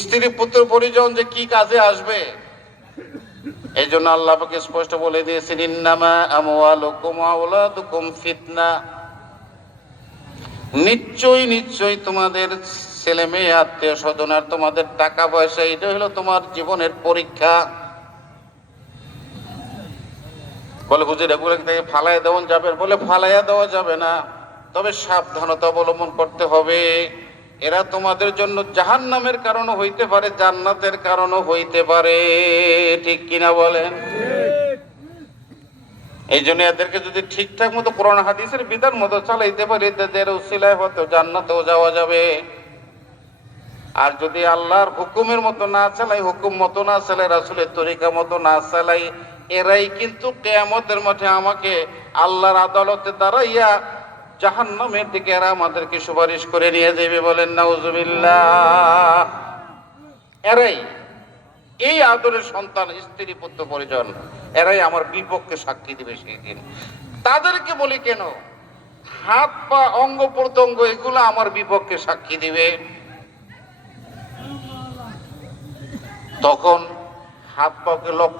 স্ত্রী পুত্র পরিজন যে কি কাজে আসবে, এই জন্য আল্লাহ পাক স্পষ্ট বলে দিয়েছেন, ইন্নামা আমওয়ালুকুম ওয়া আওলাদুকুম ফিতনা, নিশ্চয়ই নিশ্চয়ই তোমাদের ছেলে মেয়ে আত্মীয় স্বজন আর তোমাদের টাকা পয়সা এটা হলো তোমার জীবনের পরীক্ষা। বলে হুজুর এগুলো থেকে ফালাইয়া দেওয়া যাবে? বলে ফালাইয়া দেওয়া যাবে না, তবে সাবধানতা অবলম্বন করতে হবে। এরা তোমাদের জন্য জাহান্নামের কারণও হইতে পারে, জান্নাতের কারণও হইতে পারে। ঠিক কিনা বলেন? এই জন্য এদেরকে যদি ঠিকঠাক মতো কোরআন হাদিসের বিধান মতো চালাইতে পারি, এদের উসিলায় হয়তো জান্নাতেও যাওয়া যাবে। আর যদি আল্লাহর হুকুমের মতো না চালাই, হুকুম মতো না চালাই, রাসূলের তরিকা মতো না চালাই, এরাই কিন্তু কিয়ামতের মাঠে আমাকে আল্লাহর আদালতে দাঁড়াইয়া জাহান্নামের দিকে এরা আমাদেরকে সুপারিশ করে নিয়ে যাবে। বলেন নাউজুবিল্লাহ। এরাই, এই আদরের সন্তান, স্ত্রী পুত্র পরিজন, এরাই আমার বিপক্ষে সাক্ষী দিবে সেই দিন। তাদেরকে বলি কেন, হাত পা অঙ্গ প্রত্যঙ্গ এগুলো আমার বিপক্ষে সাক্ষী দিবে। তখন হাত পাকে লক্ষ্য